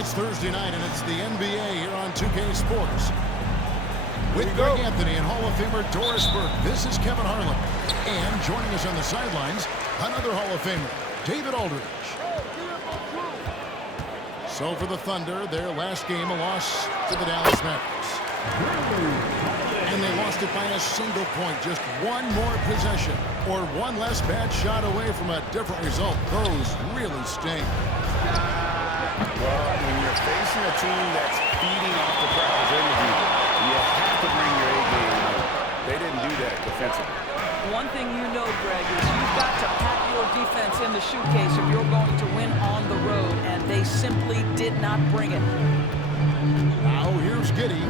It's Thursday night, and it's the NBA here on 2K Sports. With Greg Anthony and Hall of Famer Doris Burke, this is Kevin Harlan. And joining us on the sidelines, another Hall of Famer, David Aldridge. So for the Thunder, their last game, a loss to the Dallas Mavericks. And they lost it by a single point. Just one more possession or one less bad shot away from a different result. Those really sting. Well, when you're facing a team that's feeding off the crowd's energy, you have to bring your A game out. They didn't do that defensively. One thing you know, Greg, is you've got to pack your defense in the suitcase if you're going to win on the road, and they simply did not bring it. Now here's Giddey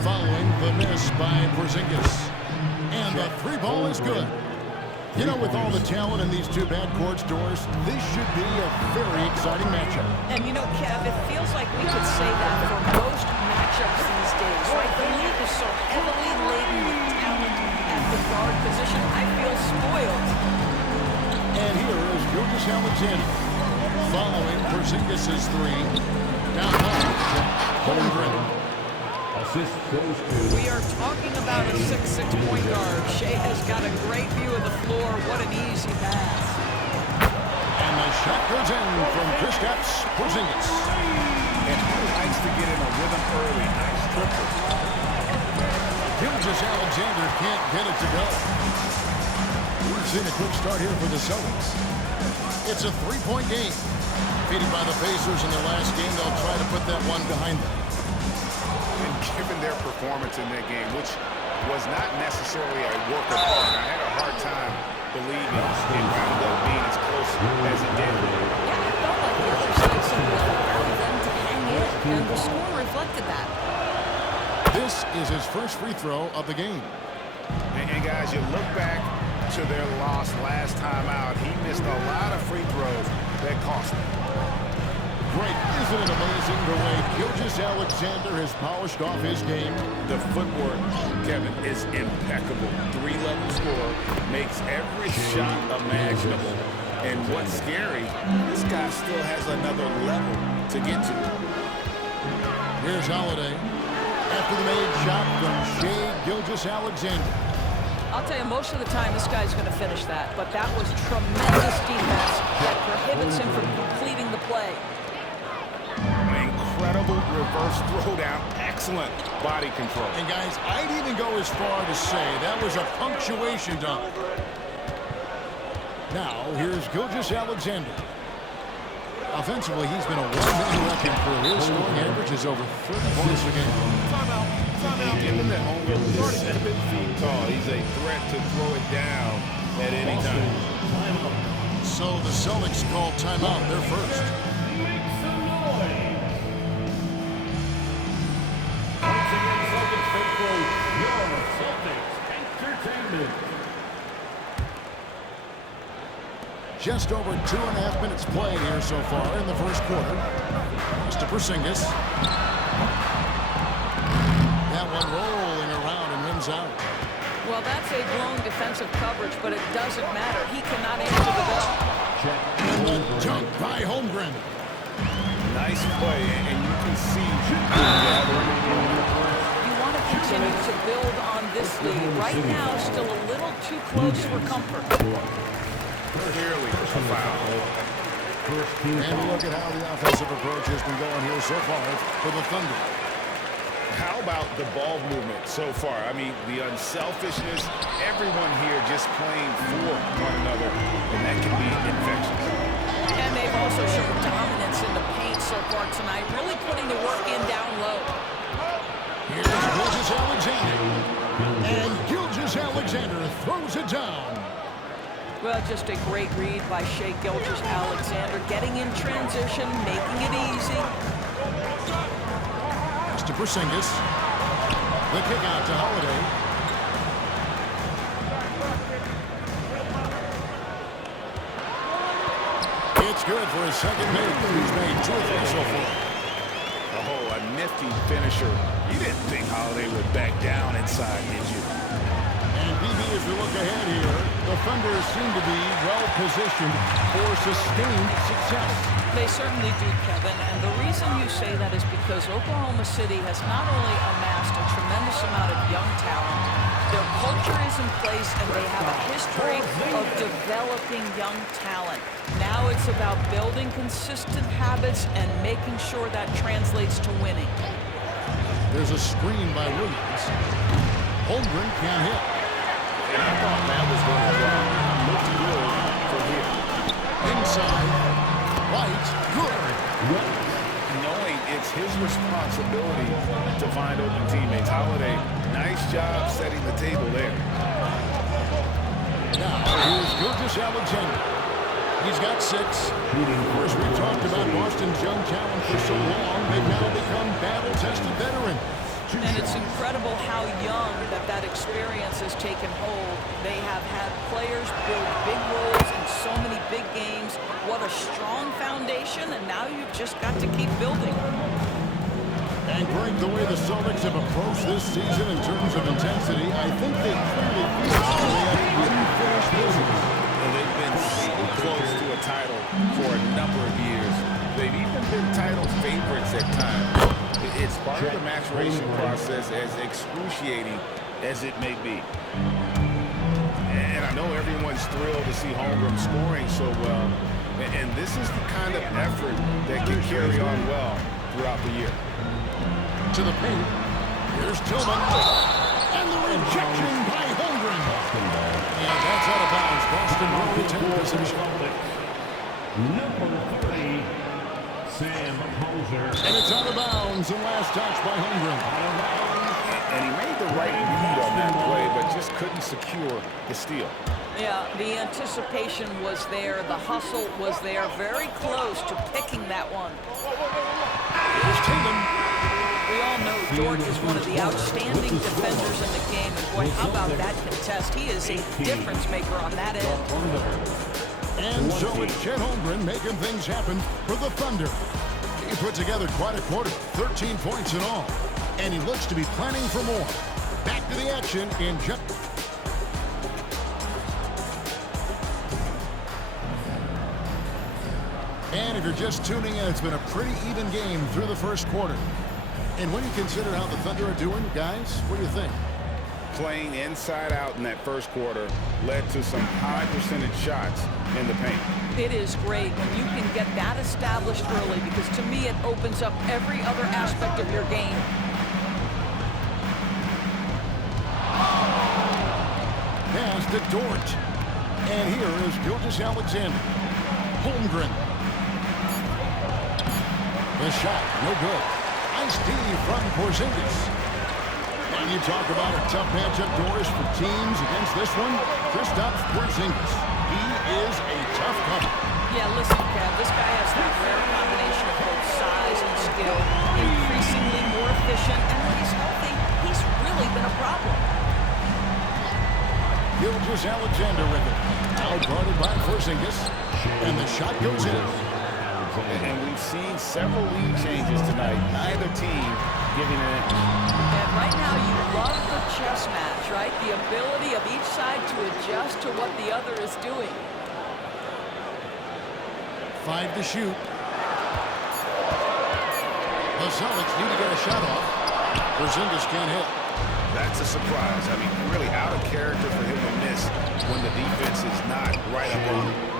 following the miss by Porzingis. And the three ball is good. You know, with all the talent in these two backcourts, Doris, this should be a very exciting matchup. And you know, Kev, it feels like we could say that for most matchups these days, right? The league is so heavily laden with talent at the guard position. I feel spoiled. And here is Gilgeous Alexander following Porzingis' three. Down low, Holmgren. We are talking about a 6'6" point guard. Shea has got a great view of the floor. What an easy pass. And the shot goes in from Kristaps Porzingis. And he likes to get in a rhythm early. Nice triple. Gilgeous Alexander can't get it to go. We've seen a quick start here for the Celtics. It's a three-point game. Defeated by the Pacers in their last game, they'll try to put that one behind them. And given their performance in that game, which was not necessarily a work of art, I had a hard time believing it wound up being as close as it did. Yeah, it felt like the other side simply allowed them to hang in, and the score reflected that. This is his first free throw of the game. And guys, you look back to their loss last time out, he missed a lot of free throws that cost him. Great. Isn't it amazing the way Gilgeous Alexander has polished off his game? The footwork, Kevin, is impeccable. Three-level score, makes every shot imaginable. And what's scary, this guy still has another level to get to. Here's Holiday. After the made shot from Shea Gilgeous Alexander. I'll tell you, most of the time this guy's going to finish that, but that was tremendous defense that prohibits him from completing the play. An incredible reverse throwdown. Excellent body control. And guys, I'd even go as far to say that was a punctuation dunk. Now, here's Gilgeous Alexander. Offensively, he's been a one-man wrecking crew. His scoring average is over 30 points a game. Timeout. Given that only 7 feet tall, he's a threat to throw it down at any time. So the Celtics call timeout. They're first. Just over 2.5 minutes played here so far in the first quarter. Pass to Porzingis. That one rolling around and rims out. Well, that's a blown defensive coverage, but it doesn't matter. He cannot answer the bell. And the dunk by Holmgren. Nice play, and you can see You want to continue to build on this lead. Right now, still a little too close for comfort. clearly a foul. And look at how the offensive approach has been going here so far for the Thunder. How about the ball movement so far? I mean, the unselfishness, everyone here just playing for one another, and that can be infectious. And they've also shown dominance in the paint so far tonight, really putting the work in down low. Here's Gilgeous Alexander. And Gilgeous Alexander throws it down. Well, just a great read by Shea Gilgeous Alexander, getting in transition, making it easy. Pass to Porzingis. The kick out to Holiday. It's good for his second make. He's made 2 of 3 so far. Oh, a nifty finisher. You didn't think Holiday would back down inside, did you? And BB, as we look ahead here, the Thunder seem to be well-positioned for sustained success. They certainly do, Kevin. And the reason you say that is because Oklahoma City has not only amassed a tremendous amount of young talent, their culture is in place, and they have a history of developing young talent. Now it's about building consistent habits and making sure that translates to winning. There's a screen by Williams. Holmgren can't hit. And I thought that was going to drop. Looks good from here. Inside. White. Good. Knowing it's his responsibility to find open teammates. Holiday, nice job setting the table there. Now here's Gilgeous-Alexander. He's got 6. Of course, we talked about Boston's young talent for so long. They've now become battle-tested veterans. And it's incredible how young that experience has taken hold. They have had players build big roles in so many big games. What a strong foundation, and now you've just got to keep building. And Greg, the way the Celtics have approached this season in terms of intensity, I think they clearly feel they have unfinished business. And they've been so close to a title for a number of years. They've even been title favorites at times. It's part of the maturation process, as excruciating as it may be. And I know everyone's thrilled to see Holmgren scoring so well. And this is the kind of effort that can carry on well throughout the year. To the paint. Here's Tillman. And the rejection by Holmgren. And that's out of bounds. Boston with the 10 position. Number 3, Sam Hauser. And it's out of bounds. And last touch by Holmgren. And he made the right read on that play, but just couldn't secure the steal. Yeah, the anticipation was there. The hustle was there. Very close to picking that one. Here's Tillman. We all know Dort is one of the outstanding defenders in the game. And boy, how about that contest? He is a difference maker on that end. And so it's Chet Holmgren making things happen for the Thunder. He put together quite a quarter, 13 points in all. And he looks to be planning for more. Back to the action in just... And if you're just tuning in, it's been a pretty even game through the first quarter. And when you consider how the Thunder are doing, guys, what do you think? Playing inside out in that first quarter led to some high percentage shots in the paint. It is great when you can get that established early, because to me it opens up every other aspect of your game. Pass to Dort. And here is Gilgeous-Alexander. Holmgren. The shot, no good. Nice D from Porzingis. And you talk about a tough matchup, Doris, for teams against this one. Kristaps Porzingis. He is a tough cover. Yeah, listen, Kev, this guy has that rare combination of both size and skill, increasingly more efficient, and when he's healthy, he's really been a problem. Gilgeous-Alexander with it. Out guarded by Porzingis. And the shot goes in. And we've seen several lead changes tonight. Neither team giving an inch. And right now you love the chess match, right? The ability of each side to adjust to what the other is doing. 5 to shoot. The Celtics need to get a shot off. Porzingis can't hit. That's a surprise. I mean, really out of character for him to miss when the defense is not right up on him.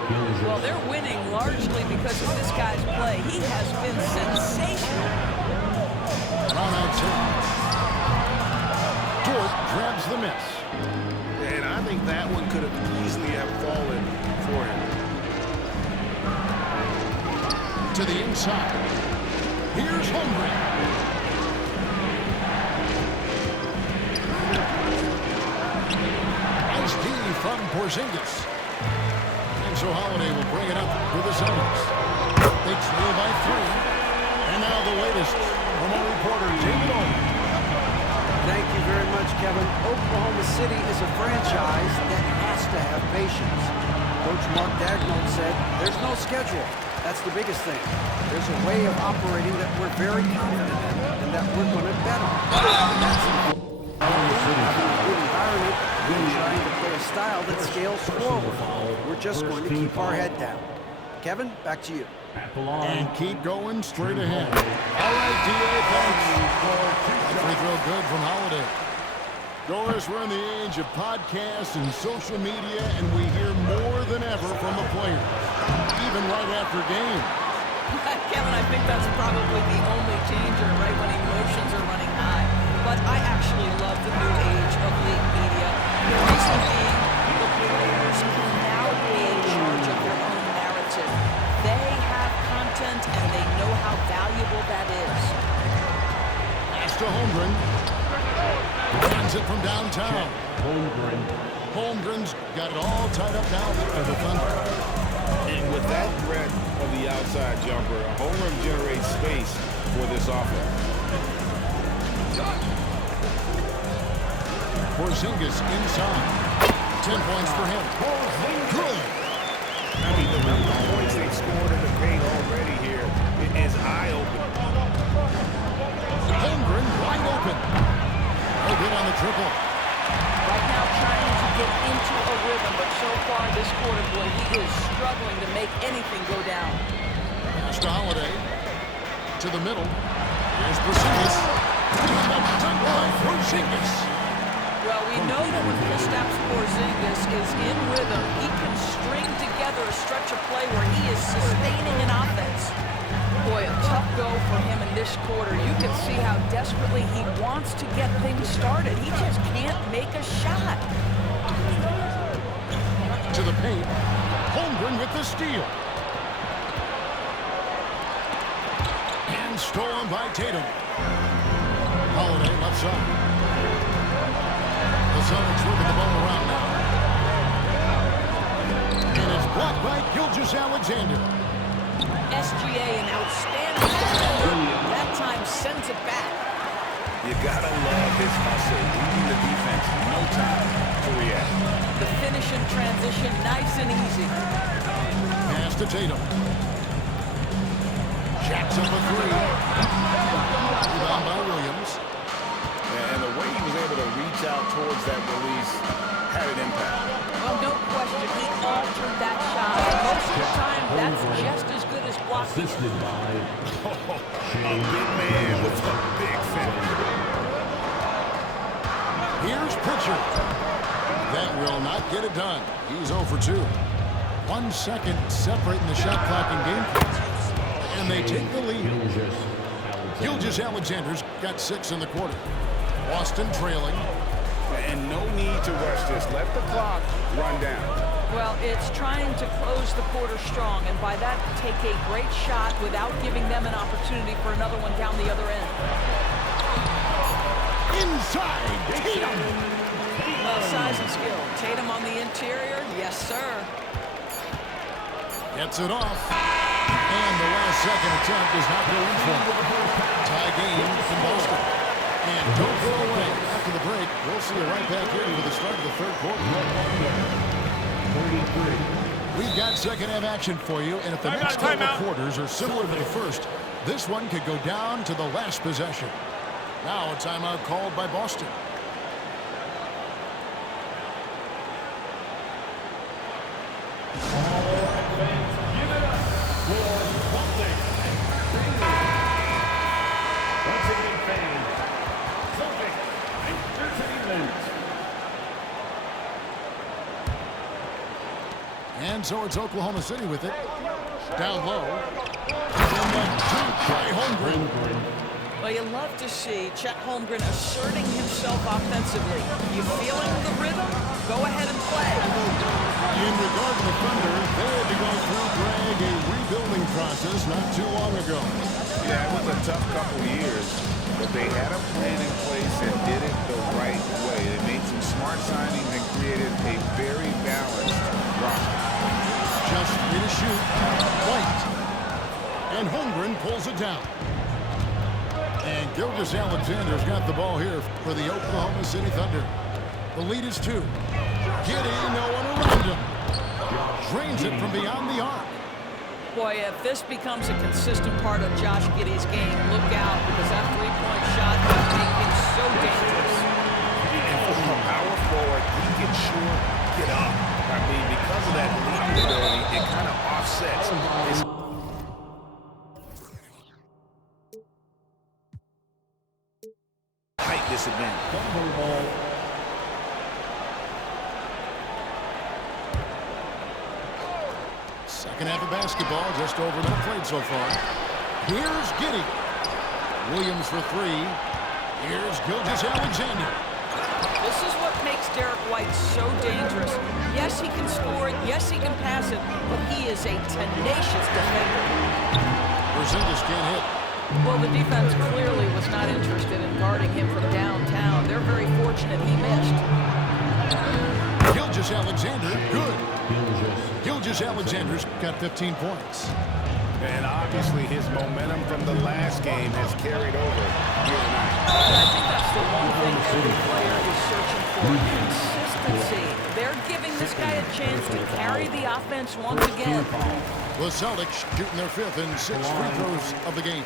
Well, they're winning largely because of this guy's play. He has been sensational. Brown outside. Dort grabs the miss. And I think that one could have easily have fallen for him. To the inside. Here's Holmgren. Nice D from Porzingis. And so Holiday will bring it up for the Celtics. They trail by 3. And now the latest from our reporter, David Owen. Thank you very much, Kevin. Oklahoma City is a franchise that has to have patience. Coach Mark Daigneault said, there's no schedule. That's the biggest thing. There's a way of operating that we're very confident in and that we're going to bet on. And that's a good environment We're trying to play a style that scales forward. We're just going to keep our head down. Kevin, back to you. And keep going straight ahead. All right, D.A., thanks. Free throw good from Holiday. Doris, we're in the age of podcasts and social media, and we hear more than ever from the players, even right after game. Kevin, I think that's probably the only danger right when emotions are running high. But I actually love the new age of league media. The reason being, the players can now be in charge of their own narrative. They have content, and they know how valuable that is. Pass to Holmgren. Runs it from downtown. Holmgren's got it all tied up down for the Thunder. And with that threat of the outside jumper, Holmgren generates space for this offense. Porzingis inside. 10 points for him. Good. I mean, the number of points they've scored in the paint already here is eye-opening. Holmgren wide open. No good on the triple. Right now trying to get into a rhythm, but so far this quarter, boy, he is struggling to make anything go down. Pass to Holiday. To the middle. Here's Porzingis. And the dunk by Porzingis. Well, we know that when Kristaps Porzingis is in rhythm, he can string together a stretch of play where he is sustaining an offense. Boy, a tough go for him in this quarter. You can see how desperately he wants to get things started. He just can't make a shot. To the paint. Holmgren with the steal. And stolen by Tatum. Holiday left side. The Celtics working the ball around now. And it's blocked by Gilgeous-Alexander. SGA, an outstanding defender. That time sends it back. You gotta love his hustle, leading the defense. No time to react. The finish in transition, nice and easy. Pass to Tatum. Jacks up a three. Rebound by Williams. And the way he was able to reach out towards that release had an impact. Well, no question, he altered that shot. Most of the time, that's just as good as blocking. Assisted by A big man with a big finish. Here's Pritchard. That will not get it done. He's 0 for 2. 1 second separating the shot clock and game clock. And they take the lead. Gilgeous-Alexander's got 6 in the quarter. Boston trailing. And no need to rush this. Let the clock run down. Well, it's trying to close the quarter strong, and by that, take a great shot without giving them an opportunity for another one down the other end. Inside, Tatum. Well, size and skill. Tatum on the interior, yes, sir. Gets it off. And the last second attempt does not go in for him. Tie game in Boston. And don't go away. After the break, we'll see you right back here for the start of the third quarter. 33. We've got second half action for you, and if the next couple of quarters are similar to the first, this one could go down to the last possession. Now a timeout called by Boston. Give it up for Celtics. Once again, fans, Celtics Entertainment. And so it's Oklahoma City with it. Down low. And the dunk by Holmgren. Well, you love to see Chet Holmgren asserting himself offensively. You feeling the rhythm? Go ahead and play. In regard to the Thunder, they had to go through, Greg, a rebuilding process not too long ago. Yeah, it was a tough couple years, but they had a plan in place and did it the right way. They made some smart signings and created a very balanced roster. Just free to shoot. White. And Holmgren pulls it down. And Gilgeous-Alexander's got the ball here for the Oklahoma City Thunder. The lead is 2. Giddy, no one around him. Drains it from beyond the arc. Boy, if this becomes a consistent part of Josh Giddey's game, look out, because that three-point shot can make him so dangerous. And from a power forward, he sure, get up. I mean, because of that leading ability, it kind of offsets his height disadvantage. Second half of basketball, just over that played so far. Here's Giddey. Williams for three. Here's Gilgeous-Alexander. This is what makes Derek White so dangerous. Yes, he can score it. Yes, he can pass it. But he is a tenacious defender. Porzingis can't hit. Well, the defense clearly was not interested in guarding him from downtown. They're very fortunate he missed. Gilgeous-Alexander, good. Gilgeous-Alexander's got 15 points. And obviously his momentum from the last game has carried over here tonight. I think that's the one thing every player is searching for, consistency. They're giving this guy a chance to carry the offense once again. The Celtics shooting their fifth and sixth free throws of the game.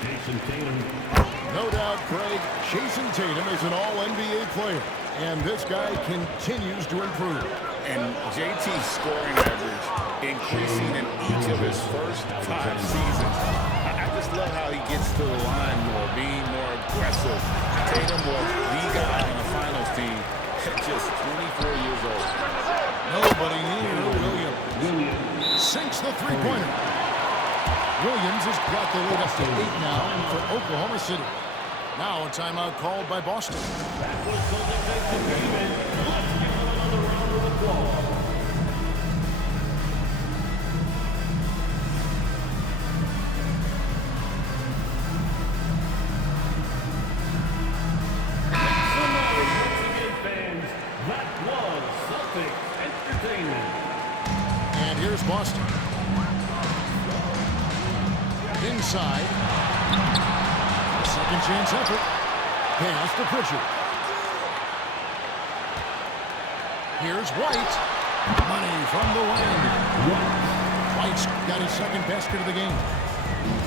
No doubt, Craig, Jason Tatum is an all-NBA player, and this guy continues to improve. And JT's scoring average increasing in each of his first 5 seasons. I just love how he gets to the line more, being more aggressive. Tatum was the guy on the finals team at just 24 years old. Nobody near Williams. Sinks the three-pointer. Williams has got the lead up to 8 now for Oklahoma City. Now a timeout called by Boston. That was Celtics agreement. Let's give them another round of applause. That was Celtics Entertainment. And here's Boston. Inside. Second chance effort. Pass to Pritchard. Here's White. Money from the wing. White's got his second basket of the game.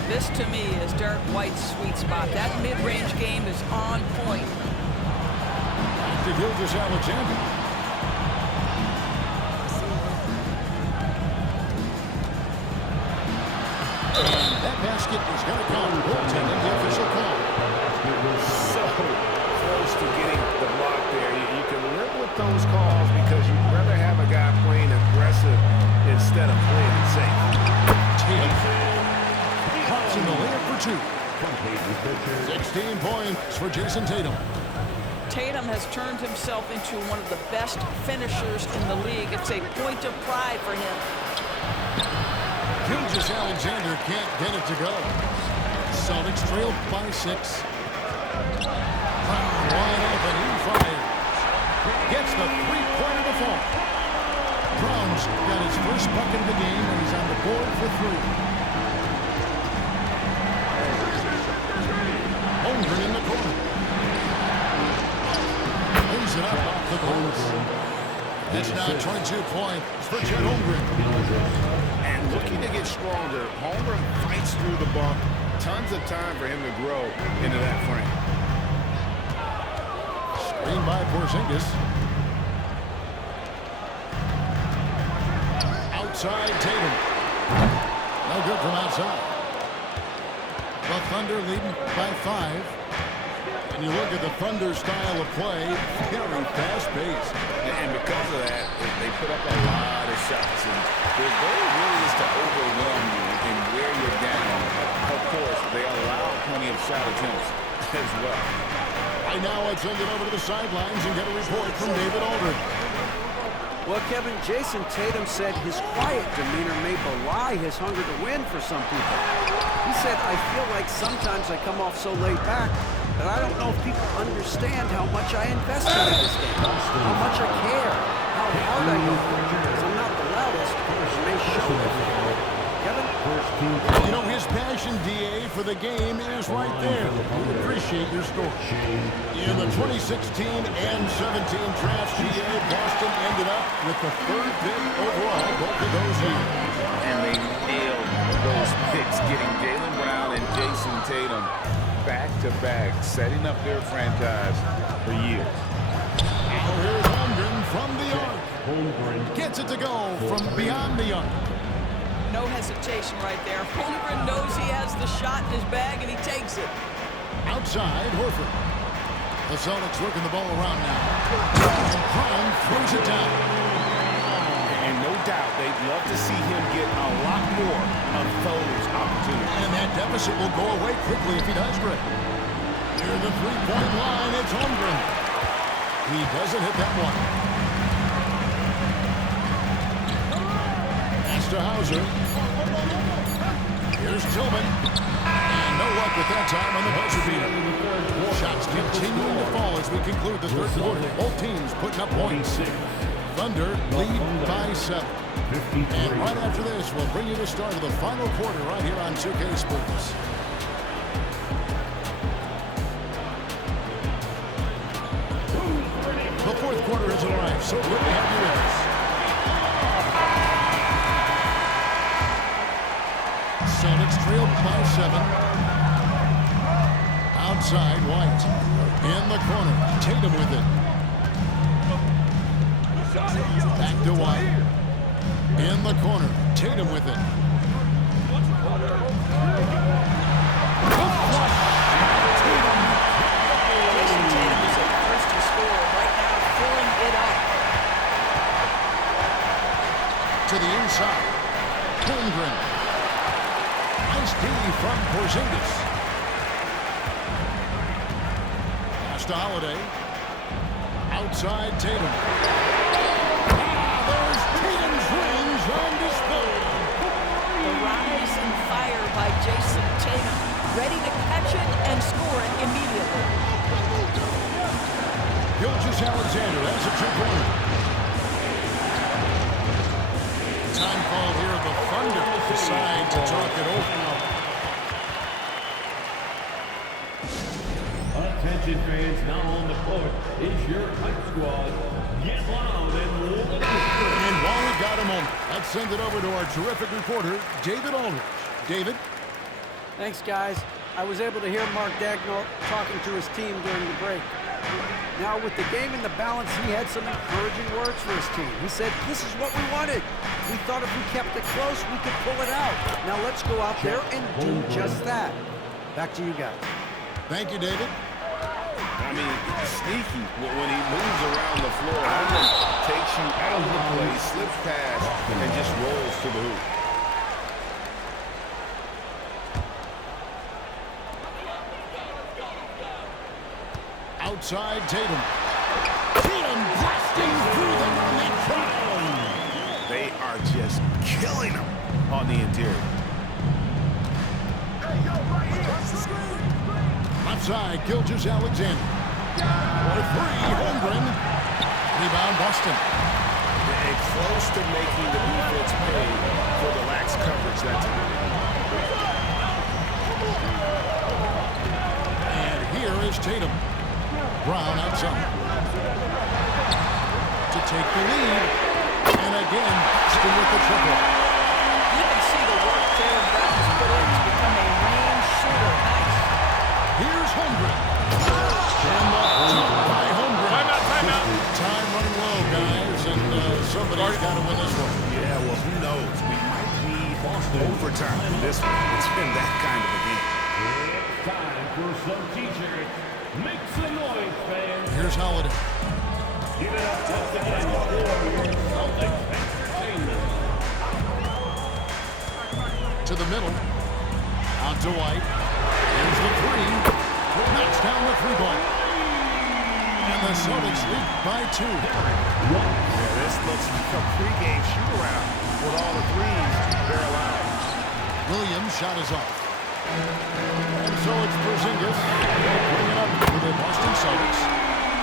This, to me, is Derek White's sweet spot. That mid-range game is on point. To Gilgeous-Alexander. And that basket is going to count. Goaltending, the official call. So close to getting the block there. You can live with those calls because you'd rather have a guy playing aggressive instead of playing it safe. Tatum pops in the layup for 2. 16 points for Jason Tatum. Tatum has turned himself into one of the best finishers in the league. It's a point of pride for him. Gilgeous-Alexander can't get it to go. Celtics trail by 6. Brown wide open, he fires. Gets the three-pointer to fall. Brown's got his first bucket of the game, and he's on the board for 3. Holmgren in the corner. Lays it up off the glass. That's now 22 points for Chet Holmgren. And looking to get stronger, Holmgren fights through the bump. Tons of time for him to grow into that frame. Screen by Porzingis. Outside Tatum. No good from outside. The Thunder leading by 5. And you look at the Thunder style of play, very fast-paced. And because of that, they put up a lot of shots. And their goal really is to overwhelm you and wear you down. Of course, they allow plenty of shot attempts as well. Right now, let's send it over to the sidelines and get a report from David Aldridge. Well, Kevin, Jason Tatum said his quiet demeanor may belie his hunger to win for some people. He said, I feel like sometimes I come off so laid back that I don't know if people understand how much I invested in this game, how much I care, how hard I go. Because I'm not the loudest, it may show it. Kevin? You know, his passion, DA, for the game is right there. We appreciate your story. In the 2016 and 17 drafts, GA, Boston ended up with the 3rd pick overall both of those years. And they nailed those picks, getting Jaylen Brown and Jason Tatum back-to-back, setting up their franchise for years. Now here's Holmgren from the arc. Gets it to go from beyond the arc. No hesitation right there. Holmgren knows he has the shot in his bag, and he takes it. Outside, Horford. The Celtics working the ball around now. And Brown throws it down. And no doubt they'd love to see him get a lot more of those opportunities. And that deficit will go away quickly if he does great. Near the three-point line, it's Holmgren. He doesn't hit that one. Pass to Hauser. Here's Tillman. And no luck with that time on the buzzer beater. Shots continuing to fall as we conclude the third quarter. Both teams putting up points. Thunder lead by 7. And right after this, we'll bring you the start of the final quarter right here on 2K Sports. The fourth quarter has arrived, so good to have you with us. Celtics trailed by 7. Outside, White. In the corner, Tatum with it. Back to White. In the corner, Tatum with it. Jason Tatum is a thirsty scorer right now, filling it up. To the inside, Holmgren. Nice D from Porzingis. Pass to Holiday. Outside, Tatum. There's Tatum's rings on display. The rise and fire by Jason Tatum, ready to catch it and score it immediately. Gilgeous-Alexander has a two-pointer. Time call here. The Thunder decide to talk it over. Attention fans, now on the court is your hype squad. Get loud and roll. And while we got a moment, let's send it over to our terrific reporter, David Aldridge. David? Thanks, guys. I was able to hear Mark Daigneault talking to his team during the break. Now, with the game in the balance, he had some encouraging words for his team. He said, "This is what we wanted. We thought if we kept it close, we could pull it out. Now let's go out there and do just that." Back to you guys. Thank you, David. I mean, sneaky when he moves around the floor. Holmgren takes you out of the play, slips past, and just rolls to the hoop. Outside, Tatum. Tatum blasting through them on that try. They are just killing him on the interior. Left side, Gilgeous-Alexander. For 3, Holmgren. Rebound, Boston. And close to making the defense pay for the lax coverage that time. And here is Tatum. Brown outside. To take the lead. And again, Boston with the triple. You can see the work Jaylen Brown has put in to become a range shooter. Nice. Here's Holmgren. And the jump by Holmgren. Timeout. Time running low, guys, and somebody's got to win this one. Yeah, well, who knows? We might need overtime in this one. It's been that kind of a game. It's time for some t-shirts. Make some noise, fans. Here's Holiday. Give it up once again for your Celtics entertainment. To the middle. Out to White. Here's the 3. Knocks down the 3-ball. And the Celtics lead by 2. Yeah, this looks like a pregame shoot-around with all the threes they're allowed. Williams' shot is off. And so it's Porzingis. Bring it up for the Boston Celtics.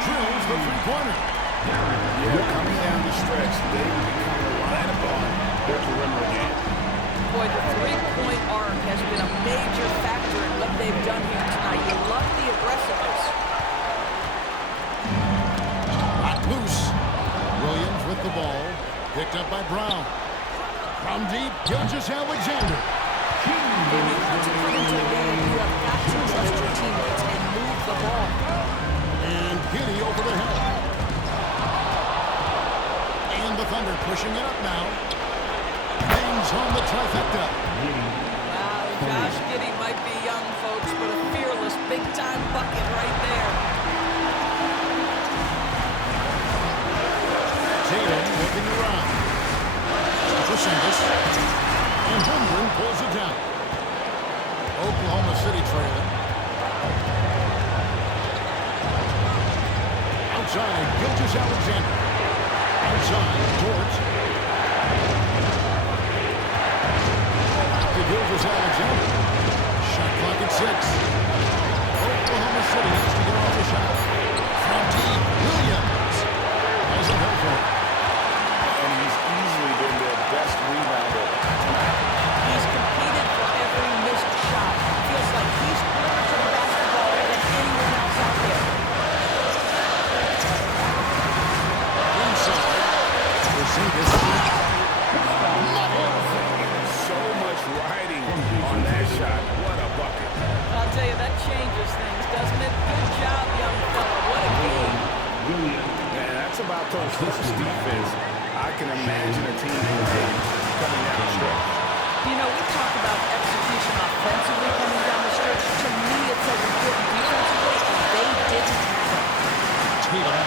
Drills the three-pointer. Yeah, coming down the stretch, they become reliant upon their perimeter game. Boy, the three-point arc has been a major factor in what they've done here tonight. You love the aggressiveness. Hot loose. Williams with the ball. Picked up by Brown. From deep, Gilgeous-Alexander. If you want to come into the game, you have got to trust your teammates and move the ball. And Giddey over the head. And Thunder pushing it up now. Bangs home the trifecta. Wow, Josh Giddey might be young, folks, but a fearless big-time bucket right there. Tatum looking around. Porzingis. And Holmgren pulls it down. Oklahoma City trailing. Outside, Gilgeous-Alexander. Outside, George. To Gilgeous-Alexander. Shot clock at 6. Oklahoma City has to get off the shot. From deep, Williams. Has a help for it. And he's easily been their best rebounder tonight. He's competed for every missed shot. Feels like he's closer to the basketball than anyone else out there. Inside. Porzingis. So much riding on that shot. What a bucket. I'll tell you, that changes things, doesn't it? Good job, young fella. What a game. Man, that's about the closest defense I can imagine a team coming down the stretch. You know, we talk about execution offensively coming down the stretch. To me, it says good defensively, and they didn't have it. Tatum.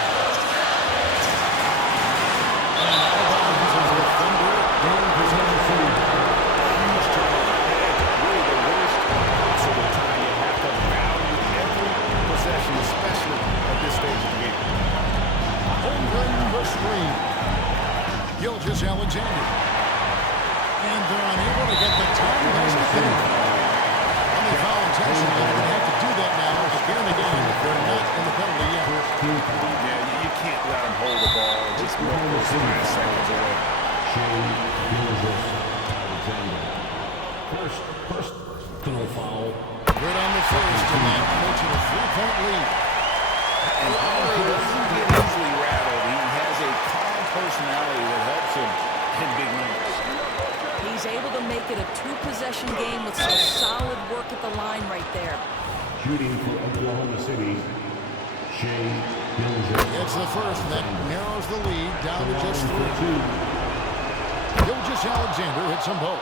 And all that is the Thunder in possession. Huge turnover. Really the worst possible time. You have to value every possession, especially at this stage of the game. Holmgren the screen. Gilgeous-Alexander. And they're unable to get the time basket there. On the foul intentionally, they're going to have to do that now again and again. They're not in the penalty yet. Yeah, you can't let them hold the ball. Just milk those last seconds away. First personal foul. Good on the first, and that makes it a 3-point lead. And Andre doesn't get easily rattled. He has a calm personality that helps him in big moments. He's able to make it a two-possession game with some solid work at the line right there. Shooting for Oklahoma City, Shea Gilgeous. It's the first, and that narrows the lead down to just 3. Gilgeous-Alexander hits them both.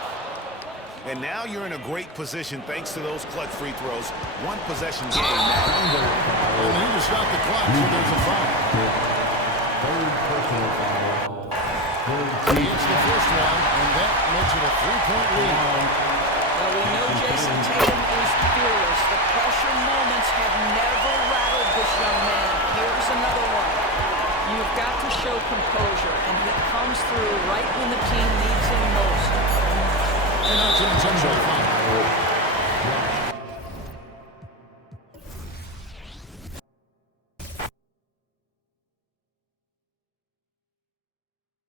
And now you're in a great position thanks to those clutch free throws. One possession game now. And he just stopped the clock, so there's a foul. Third personal foul. He hits the first one, and that makes it a 3-point lead. Well, we know Jason Tatum is fearless. The pressure moments have never rattled this young man. Here's another one. You've got to show composure, and he comes through right when the team needs him most. And that's an intentional foul.